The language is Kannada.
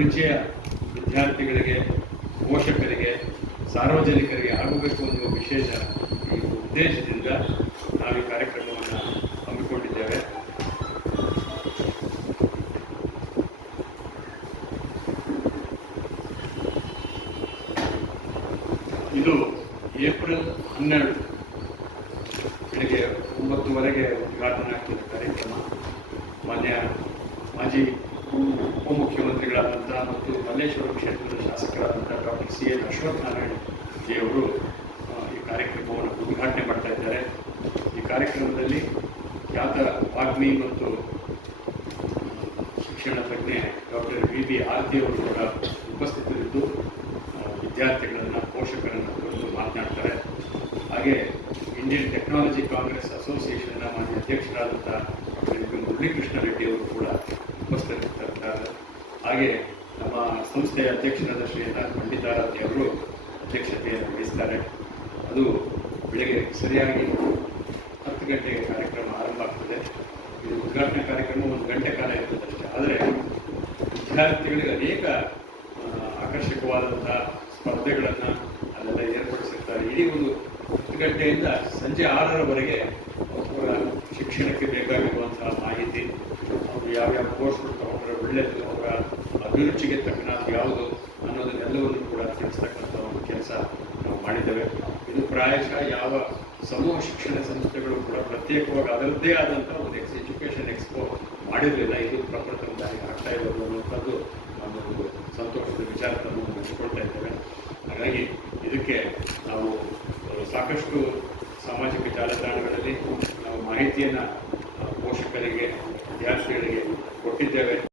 ಪರಿಚಯ ವಿದ್ಯಾರ್ಥಿಗಳಿಗೆ, ಪೋಷಕರಿಗೆ, ಸಾರ್ವಜನಿಕರಿಗೆ ಆಗಬೇಕು ಅನ್ನುವ ವಿಶೇಷ ಈ ಉದ್ದೇಶದಿಂದ ನಾವು ಈ ಕಾರ್ಯಕ್ರಮವನ್ನು ಹಮ್ಮಿಕೊಂಡಿದ್ದೇವೆ. ಇದು ಏಪ್ರಿಲ್ 12 ಬೆಳಗ್ಗೆ 9:30 ಉದ್ಘಾಟನೆ ಆಗ್ತಿದೆ ಕಾರ್ಯಕ್ರಮ. ಮಾನ್ಯ ಮಾಜಿ ಉಪಮುಖ್ಯಮಂತ್ರಿಗಳಾದಂಥ ಮತ್ತು ಮಲ್ಲೇಶ್ವರ ಕ್ಷೇತ್ರದ ಶಾಸಕರಾದಂಥ ಡಾಕ್ಟರ್ CN ಅಶ್ವತ್ಥನಾರಾಯಣ ಜಿಯವರು ಈ ಕಾರ್ಯಕ್ರಮವನ್ನು ಉದ್ಘಾಟನೆ ಮಾಡ್ತಾ ಇದ್ದಾರೆ. ಈ ಕಾರ್ಯಕ್ರಮದಲ್ಲಿ ಖ್ಯಾತ ವಾಗ್ಮಿ ಮತ್ತು ಶಿಕ್ಷಣ ತಜ್ಞೆ ಡಾಕ್ಟರ್ VB ಆರ್ತಿ ಅವರು ಕೂಡ ಉಪಸ್ಥಿತರಿದ್ದು ವಿದ್ಯಾರ್ಥಿಗಳನ್ನು, ಪೋಷಕರನ್ನು ಕುರಿತು ಮಾತನಾಡ್ತಾರೆ. ಹಾಗೆ ಇಂಡಿಯನ್ ಟೆಕ್ನಾಲಜಿ ಕಾಂಗ್ರೆಸ್ ಅಸೋಸಿಯೇಷನ್ನ ಮಾನ್ಯ ಅಧ್ಯಕ್ಷರಾದಂಥ ಡಾಕ್ಟರ್ ಮುರಳೀಕೃಷ್ಣ ರೆಡ್ಡಿ ಅವರು ಕೂಡ ಉಪಸ್ಥಿತರಿರ್ತಾರೆ. ಹಾಗೆ ನಮ್ಮ ಸಂಸ್ಥೆಯ ಅಧ್ಯಕ್ಷರಾದ ಶ್ರೀ ಪಂಡಿತಾರಾಧ್ಯ ಅವರು ಅಧ್ಯಕ್ಷತೆಯನ್ನು ವಹಿಸ್ತಾರೆ. ಅದು ಬೆಳಗ್ಗೆ ಸರಿಯಾಗಿ 10 ಗಂಟೆಗೆ ಕಾರ್ಯಕ್ರಮ ಆರಂಭ ಆಗ್ತದೆ. ಇದು ಉದ್ಘಾಟನಾ ಕಾರ್ಯಕ್ರಮ 1 ಗಂಟೆ ಕಾಲ ಇರ್ತದಷ್ಟೇ. ಆದರೆ ವಿದ್ಯಾರ್ಥಿಗಳಿಗೆ ಅನೇಕ ಆಕರ್ಷಕವಾದಂಥ ಸ್ಪರ್ಧೆಗಳನ್ನು ಅಲ್ಲೆಲ್ಲ ಏರ್ಪಡಿಸಿರ್ತಾರೆ. ಇಡೀ ಒಂದು 10 ಗಂಟೆಯಿಂದ ಸಂಜೆ 6ರವರೆಗೆ ಅವರ ಶಿಕ್ಷಣಕ್ಕೆ ಬೇಕಾಗಿರುವಂತಹ ಮಾಹಿತಿ, ಅವರು ಯಾವ್ಯಾವ ಕೋರ್ಸ್ಗಳು ತಗೊಂಡ್ರೆ ಒಳ್ಳೆಯದು, ಅವರ ಅಭಿರುಚಿಗೆ ತಕ್ಕನಾದ ಯಾವುದು ಅನ್ನೋದನ್ನೆಲ್ಲವನ್ನು ಕೂಡ ತಿಳಿಸ್ತಕ್ಕಂಥ ಒಂದು ಕೆಲಸ ನಾವು ಮಾಡಿದ್ದೇವೆ. ಇದು ಪ್ರಾಯಶಃ ಯಾವ ಸಮೂಹ ಶಿಕ್ಷಣ ಸಂಸ್ಥೆಗಳು ಕೂಡ ಪ್ರತ್ಯೇಕವಾಗಿ ಅದರದ್ದೇ ಆದಂಥ ಒಂದು ಎಜುಕೇಷನ್ ಎಕ್ಸ್ಪೋ ಮಾಡಿರಲಿಲ್ಲ. ಇದು ಪ್ರಪ್ರಥಮ ಬಾರಿಗೆ ಆಗ್ತಾ ಇರೋದು ಅನ್ನೋಂಥದ್ದು ನಮ್ಮೊಂದು ಸಂತೋಷದ ವಿಚಾರವನ್ನು ಹಂಚಿಕೊಳ್ತಾ ಇದ್ದೇವೆ. ಹಾಗಾಗಿ ಇದಕ್ಕೆ ನಾವು ಸಾಕಷ್ಟು ಸಾಮಾಜಿಕ ಜಾಲತಾಣಗಳಲ್ಲಿ ನಾವು ಮಾಹಿತಿಯನ್ನು ಪೋಷಕರಿಗೆ, ವಿದ್ಯಾರ್ಥಿಗಳಿಗೆ ಕೊಟ್ಟಿದ್ದೇವೆ.